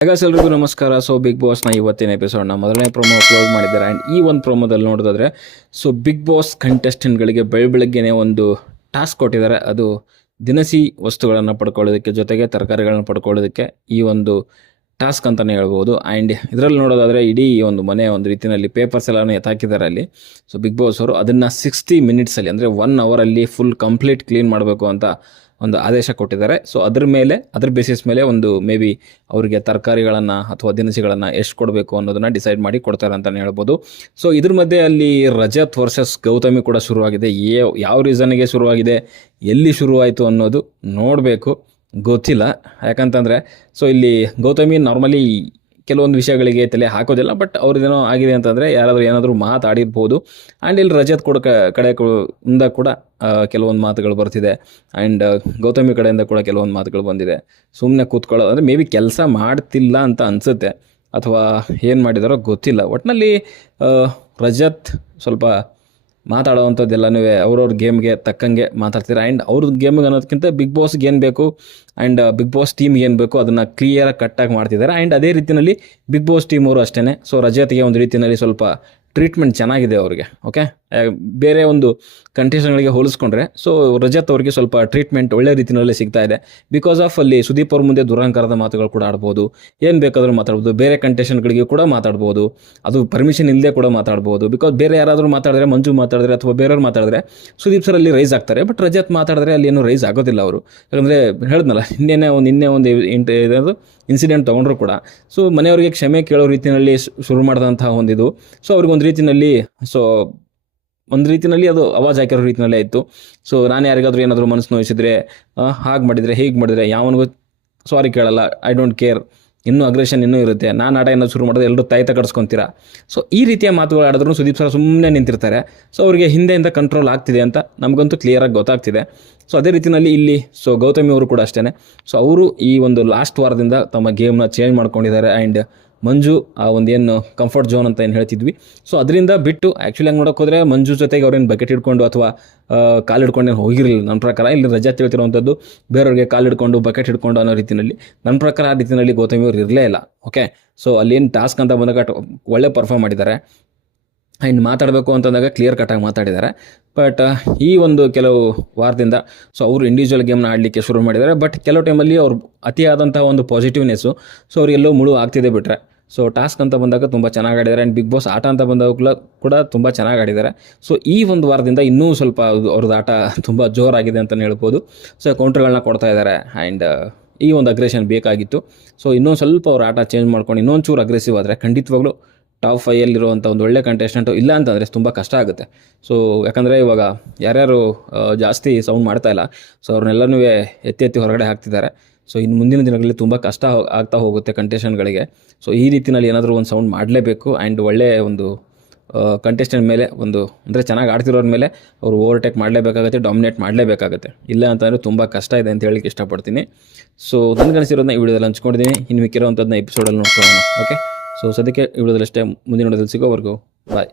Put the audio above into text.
ಎಲ್ರಿಗೂ ನಮಸ್ಕಾರ. So big ಬಾಸ್ನ ಇವತ್ತಿನ ಎಪಿಸೋಡ್ನ ಮೊದಲನೇ ಪ್ರೋಮೋ ಅಪ್ಲೋಡ್ ಮಾಡಿದ್ದಾರೆ. ಆ್ಯಂಡ್ ಈ ಒಂದು ಪ್ರೋಮೋದಲ್ಲಿ ನೋಡೋದಾದ್ರೆ ಸೊ ಬಿಗ್ ಬಾಸ್ ಕಂಟೆಸ್ಟೆಂಟ್ಗಳಿಗೆ ಬೆಳಗ್ಗೆನೇ ಒಂದು ಟಾಸ್ಕ್ ಕೊಟ್ಟಿದ್ದಾರೆ. ಅದು ದಿನಸಿ ವಸ್ತುಗಳನ್ನು ಪಡ್ಕೊಳ್ಳೋದಕ್ಕೆ ಜೊತೆಗೆ ತರಕಾರಿಗಳನ್ನು ಪಡ್ಕೊಳ್ಳೋದಕ್ಕೆ ಈ ಒಂದು ಟಾಸ್ಕ್ ಅಂತಲೇ ಹೇಳ್ಬೋದು. ಆ್ಯಂಡ್ ಇದರಲ್ಲಿ ನೋಡೋದಾದರೆ ಇಡೀ ಒಂದು ಮನೆ ಒಂದು ರೀತಿಯಲ್ಲಿ ಪೇಪರ್ಸ್ ಎಲ್ಲನೂ ಎತ್ತಾಕಿದ್ದಾರೆ ಅಲ್ಲಿ. ಸೊ ಬಿಗ್ ಬಾಸ್ ಅವರು ಅದನ್ನು 60 ಮಿನಿಟ್ಸಲ್ಲಿ ಅಂದರೆ 1 ಅವರಲ್ಲಿ ಫುಲ್ ಕಂಪ್ಲೀಟ್ ಕ್ಲೀನ್ ಮಾಡಬೇಕು ಅಂತ ಒಂದು ಆದೇಶ ಕೊಟ್ಟಿದ್ದಾರೆ. ಸೊ ಅದ್ರ ಬೇಸಿಸ್ ಮೇಲೆ ಒಂದು ಮೇ ಬಿ ಅವರಿಗೆ ತರಕಾರಿಗಳನ್ನು ಅಥವಾ ದಿನಸಿಗಳನ್ನು ಎಷ್ಟು ಕೊಡಬೇಕು ಅನ್ನೋದನ್ನು ಡಿಸೈಡ್ ಮಾಡಿ ಕೊಡ್ತಾರೆ ಅಂತಲೇ ಹೇಳ್ಬೋದು. ಸೊ ಇದ್ರ ಮಧ್ಯೆ ಅಲ್ಲಿ ರಜತ್ ವರ್ಸಸ್ ಗೌತಮಿ ಕೂಡ ಶುರುವಾಗಿದೆ. ಯಾವ ರೀಸನ್ಗೆ ಶುರುವಾಗಿದೆ, ಎಲ್ಲಿ ಶುರುವಾಯಿತು ಅನ್ನೋದು ನೋಡಬೇಕು, ಗೊತ್ತಿಲ್ಲ. ಯಾಕಂತಂದರೆ ಸೊ ಇಲ್ಲಿ ಗೌತಮಿ ನಾರ್ಮಲಿ ಕೆಲವೊಂದು ವಿಷಯಗಳಿಗೆ ತಲೆ ಹಾಕೋದಿಲ್ಲ, ಬಟ್ ಅವ್ರದ್ದೇನೋ ಆಗಿದೆ ಅಂತಂದರೆ ಯಾರಾದರೂ ಏನಾದರೂ ಮಾತಾಡಿರ್ಬೋದು. ಆ್ಯಂಡ್ ಇಲ್ಲಿ ರಜತ್ ಕಡೆಯಿಂದ ಕೂಡ ಕೆಲವೊಂದು ಮಾತುಗಳು ಬರ್ತಿದೆ. ಆ್ಯಂಡ್ ಗೌತಮಿ ಕಡೆಯಿಂದ ಕೂಡ ಕೆಲವೊಂದು ಮಾತುಗಳು ಬಂದಿದೆ. ಸುಮ್ಮನೆ ಕೂತ್ಕೊಳ್ಳೋದು ಅಂದರೆ ಮೇ ಬಿ ಕೆಲಸ ಮಾಡ್ತಿಲ್ಲ ಅಂತ ಅನಿಸುತ್ತೆ, ಅಥವಾ ಏನು ಮಾಡಿದಾರೋ ಗೊತ್ತಿಲ್ಲ. ಒಟ್ಟಿನಲ್ಲಿ ರಜತ್ ಸ್ವಲ್ಪ ಮಾತಾಡೋವಂಥದ್ದೆಲ್ಲನೂ ಅವ್ರವ್ರ ಗೇಮ್ಗೆ ತಕ್ಕಂಗೆ ಮಾತಾಡ್ತಾರೆ. ಆ್ಯಂಡ್ ಅವ್ರದ್ದು ಗೇಮ್ಗೆ ಅನ್ನೋದಕ್ಕಿಂತ ಬಿಗ್ ಬಾಸ್ಗೆ ಏನು ಬೇಕು ಆ್ಯಂಡ್ ಬಿಗ್ ಬಾಸ್ ಟೀಮ್ಗೆ ಏನು ಬೇಕು ಅದನ್ನು ಕ್ಲಿಯರಾಗಿ ಕಟ್ಟಾಗಿ ಮಾಡ್ತಿದ್ದಾರೆ. ಆ್ಯಂಡ್ ಅದೇ ರೀತಿಯಲ್ಲಿ ಬಿಗ್ ಬಾಸ್ ಟೀಮ್ ಅವರು ಅಷ್ಟೇ. ಸೊ ರಜತ್ಗೆ ಒಂದು ರೀತಿಯಲ್ಲಿ ಸ್ವಲ್ಪ ಟ್ರೀಟ್ಮೆಂಟ್ ಚೆನ್ನಾಗಿದೆ ಅವ್ರಿಗೆ. ಓಕೆ, ಬೇರೆ ಒಂದು ಕಂಟೆಸ್ಟೆಂಟ್ಗಳಿಗೆ ಹೋಲಿಸ್ಕೊಂಡ್ರೆ ಸೊ ರಜತ್ ಅವ್ರಿಗೆ ಸ್ವಲ್ಪ ಟ್ರೀಟ್ಮೆಂಟ್ ಒಳ್ಳೆ ರೀತಿಯಲ್ಲಿ ಸಿಗ್ತಾ ಇದೆ. ಬಿಕಾಸ್ ಆಫ್ ಅಲ್ಲಿ ಸುದೀಪ್ ಅವ್ರ ಮುಂದೆ ದುರಹಂಕಾರದ ಮಾತುಗಳು ಕೂಡ ಆಡ್ಬೋದು, ಏನು ಬೇಕಾದರೂ ಮಾತಾಡ್ಬೋದು, ಬೇರೆ ಕಂಟೆಸ್ಟೆಂಟ್ಗಳಿಗೆ ಕೂಡ ಮಾತಾಡ್ಬೋದು, ಅದು ಪರ್ಮಿಷನ್ ಇಲ್ಲದೆ ಕೂಡ ಮಾತಾಡ್ಬೋದು. ಬಿಕಾಸ್ ಬೇರೆ ಯಾರಾದರೂ ಮಾತಾಡಿದ್ರೆ, ಮಂಜು ಮಾತಾಡಿದ್ರೆ ಅಥವಾ ಬೇರೆಯವ್ರು ಮಾತಾಡಿದ್ರೆ ಸುದೀಪ್ ಸರ್ ಅಲ್ಲಿ ರೈಸ್ ಆಗ್ತಾರೆ. ಬಟ್ ರಜತ್ ಮಾತಾಡಿದ್ರೆ ಅಲ್ಲಿ ಏನೂ ರೈಸ್ ಆಗೋದಿಲ್ಲ ಅವರು. ಯಾಕಂದರೆ ಹೇಳಿದ್ನಲ್ಲ, ನಿನ್ನೆ ಒಂದು ಇದೇನು ಇನ್ಸಿಡೆಂಟ್ ತೊಗೊಂಡ್ರು ಕೂಡ ಸೊ ಮನೆಯವರಿಗೆ ಕ್ಷಮೆ ಕೇಳೋ ರೀತಿಯಲ್ಲಿ ಶುರು ಮಾಡಿದಂತಹ ಒಂದಿದು. ಸೊ ಅವ್ರಿಗೆ ಒಂದು ರೀತಿಯಲ್ಲಿ ಅದು ಅವಾಜ್ ಹಾಕಿರೋ ರೀತಿಯಲ್ಲೇ ಇತ್ತು. ಸೊ ನಾನು ಯಾರಿಗಾದ್ರೂ ಏನಾದರೂ ಮನಸ್ಸು ನೋಯಿಸಿದ್ರೆ, ಹಾಗೆ ಮಾಡಿದರೆ ಹೀಗೆ ಮಾಡಿದರೆ ಯಾವನಿಗೂ ಸಾರಿ ಕೇಳಲ್ಲ, ಐ ಡೋಂಟ್ ಕೇರ್, ಇನ್ನೂ ಅಗ್ರೆಷನ್ ಇನ್ನೂ ಇರುತ್ತೆ. ನಾನು ಆಟ ಏನಾದ್ರು ಶುರು ಮಾಡಿದ್ರೆ ಎಲ್ಲರೂ ತಾಯ್ತ ಕಟ್ಸ್ಕೊತೀರಾ. ಸೊ ಈ ರೀತಿಯ ಮಾತುಗಳು ಆಡಿದ್ರು ಸುದೀಪ್ ಸರ್ ಸುಮ್ಮನೆ ನಿಂತಿರ್ತಾರೆ. ಸೊ ಅವರಿಗೆ ಹಿಂದೆಯಿಂದ ಕಂಟ್ರೋಲ್ ಆಗ್ತಿದೆ ಅಂತ ನಮಗಂತೂ ಕ್ಲಿಯರಾಗಿ ಗೊತ್ತಾಗ್ತಿದೆ. ಸೊ ಅದೇ ರೀತಿಯಲ್ಲಿ ಇಲ್ಲಿ ಸೊ ಗೌತಮಿ ಅವರು ಕೂಡ ಅಷ್ಟೇ. ಸೊ ಅವರು ಈ ಒಂದು ಲಾಸ್ಟ್ ವಾರದಿಂದ ತಮ್ಮ ಗೇಮ್ನ ಚೇಂಜ್ ಮಾಡ್ಕೊಂಡಿದ್ದಾರೆ. ಆ್ಯಂಡ್ ಮಂಜು ಆ ಒಂದೇನು ಕಂಫರ್ಟ್ ಝೋನ್ ಅಂತ ಏನು ಹೇಳ್ತಿದ್ವಿ, ಸೊ ಅದರಿಂದ ಬಿಟ್ಟು ಆ್ಯಕ್ಚುಲಿ ಹಂಗೆ ನೋಡೋಕೆ ಹೋದರೆ ಮಂಜು ಜೊತೆಗೆ ಅವ್ರೇನು ಬಕೆಟ್ ಹಿಡ್ಕೊಂಡು ಅಥವಾ ಕಾಲು ಹಿಡ್ಕೊಂಡು ಹೋಗಿರಲಿಲ್ಲ ನನ್ನ ಪ್ರಕಾರ. ಇಲ್ಲಿ ರಜತ್ ಹೇಳ್ತಿರುವಂಥದ್ದು ಬೇರೆಯವ್ರಿಗೆ ಕಾಲು ಹಿಡ್ಕೊಂಡು ಬಕೆಟ್ ಹಿಡ್ಕೊಂಡು ಅನ್ನೋ ರೀತಿಯಲ್ಲಿ. ನನ್ನ ಪ್ರಕಾರ ಆ ರೀತಿಯಲ್ಲಿ ಗೌತಮಿ ಅವರು ಇರಲೇ ಇಲ್ಲ. ಓಕೆ, ಸೊ ಅಲ್ಲೇನು ಟಾಸ್ಕ್ ಅಂತ ಬಂದಾಗ ಒಳ್ಳೆ ಪರ್ಫಾರ್ಮ್ ಮಾಡಿದ್ದಾರೆ. ಆ್ಯಂಡ್ ಮಾತಾಡಬೇಕು ಅಂತಂದಾಗ ಕ್ಲಿಯರ್ ಕಟ್ಟಾಗಿ ಮಾತಾಡಿದ್ದಾರೆ. ಬಟ್ ಈ ಒಂದು ಕೆಲವು ವಾರದಿಂದ ಸೊ ಅವರು ಇಂಡಿವಿಜುವಲ್ ಗೇಮ್ನ ಆಡಲಿಕ್ಕೆ ಶುರು ಮಾಡಿದ್ದಾರೆ. ಬಟ್ ಕೆಲವು ಟೈಮಲ್ಲಿ ಅವ್ರು ಅತಿಯಾದಂಥ ಒಂದು ಪಾಸಿಟಿವ್ನೆಸ್ಸು ಸೊ ಅವ್ರಿಗೆಲ್ಲೋ ಮುಳು ಆಗ್ತಿದೆ ಬಿಟ್ಟರೆ. ಸೊ ಟಾಸ್ಕ್ ಅಂತ ಬಂದಾಗ ತುಂಬ ಚೆನ್ನಾಗಿ ಆಡಿದ್ದಾರೆ. ಆ್ಯಂಡ್ ಬಿಗ್ ಬಾಸ್ ಆಟ ಅಂತ ಬಂದಾಗ ಕೂಡ ತುಂಬ ಚೆನ್ನಾಗಿ ಆಡಿದ್ದಾರೆ. ಸೊ ಈ ಒಂದು ವಾರದಿಂದ ಇನ್ನೂ ಸ್ವಲ್ಪ ಅವ್ರದ್ದು ಆಟ ತುಂಬ ಜೋರಾಗಿದೆ ಅಂತಲೇ ಹೇಳ್ಬೋದು. ಸೊ ಕೌಂಟ್ರ್ಗಳನ್ನ ಕೊಡ್ತಾ ಇದ್ದಾರೆ. ಆ್ಯಂಡ್ ಈ ಒಂದು ಅಗ್ರೆಷನ್ ಬೇಕಾಗಿತ್ತು. ಸೊ ಇನ್ನೊಂದು ಸ್ವಲ್ಪ ಅವ್ರ ಆಟ ಚೇಂಜ್ ಮಾಡ್ಕೊಂಡು ಇನ್ನೊಂದು ಚೂರು ಅಗ್ರೆಸಿವ್ ಆದರೆ ಖಂಡಿತವಾಗ್ಲೂ ಟಾಪ್ 5 ಒಂದು ಒಳ್ಳೆ ಕಂಟೆಸ್ಟೆಂಟು ಇಲ್ಲ ಅಂತಂದರೆ ತುಂಬ ಕಷ್ಟ ಆಗುತ್ತೆ. ಸೊ ಯಾಕಂದರೆ ಇವಾಗ ಯಾರ್ಯಾರು ಜಾಸ್ತಿ ಸೌಂಡ್ ಮಾಡ್ತಾ ಇಲ್ಲ, ಸೊ ಅವ್ರನ್ನೆಲ್ಲನೂ ಎತ್ತಿ ಹೊರಗಡೆ ಹಾಕ್ತಿದ್ದಾರೆ. ಸೊ ಇನ್ನು ಮುಂದಿನ ದಿನಗಳಲ್ಲಿ ತುಂಬ ಕಷ್ಟ ಆಗ್ತಾ ಹೋಗುತ್ತೆ ಕಂಟೆಸ್ಟೆಂಟ್ಗಳಿಗೆ. ಸೊ ಈ ರೀತಿಯಲ್ಲಿ ಏನಾದರೂ ಒಂದು ಸೌಂಡ್ ಮಾಡಲೇಬೇಕು. ಆ್ಯಂಡ್ ಒಳ್ಳೆಯ ಒಂದು ಕಂಟೆಸ್ಟೆಂಟ್ ಮೇಲೆ ಒಂದು ಅಂದರೆ ಚೆನ್ನಾಗಿ ಆಡ್ತಿರೋರ ಮೇಲೆ ಅವರು ಓವರ್ಟೇಕ್ ಮಾಡಲೇಬೇಕಾಗುತ್ತೆ, ಡಾಮಿನೇಟ್ ಮಾಡಲೇಬೇಕಾಗುತ್ತೆ. ಇಲ್ಲ ಅಂತಂದರೆ ತುಂಬ ಕಷ್ಟ ಇದೆ ಅಂತ ಹೇಳಲಿಕ್ಕೆ ಇಷ್ಟಪಡ್ತೀನಿ. ಸೊ ನನಗನ್ಸಿರೋದನ್ನ ಈ ವಿಡಿಯೋದಲ್ಲಿ ಹಂಚ್ಕೊಂಡಿದ್ದೀನಿ. ಇನ್ನು ಮಿಕ್ಕಿರೋವಂಥದ್ದನ್ನ ಎಪಿಸೋಡಲ್ಲಿ ನೋಡ್ಕೊಳ್ಳೋಣ. ಓಕೆ, ಸೊ ಸದ್ಯಕ್ಕೆ ಈ ವಿಡಿಯೋದಲ್ಲಷ್ಟೇ. ಮುಂದಿನ ವಿಡಿಯೋದಲ್ಲಿ ಸಿಗೋವರೆಗೂ ಬಾಯ್.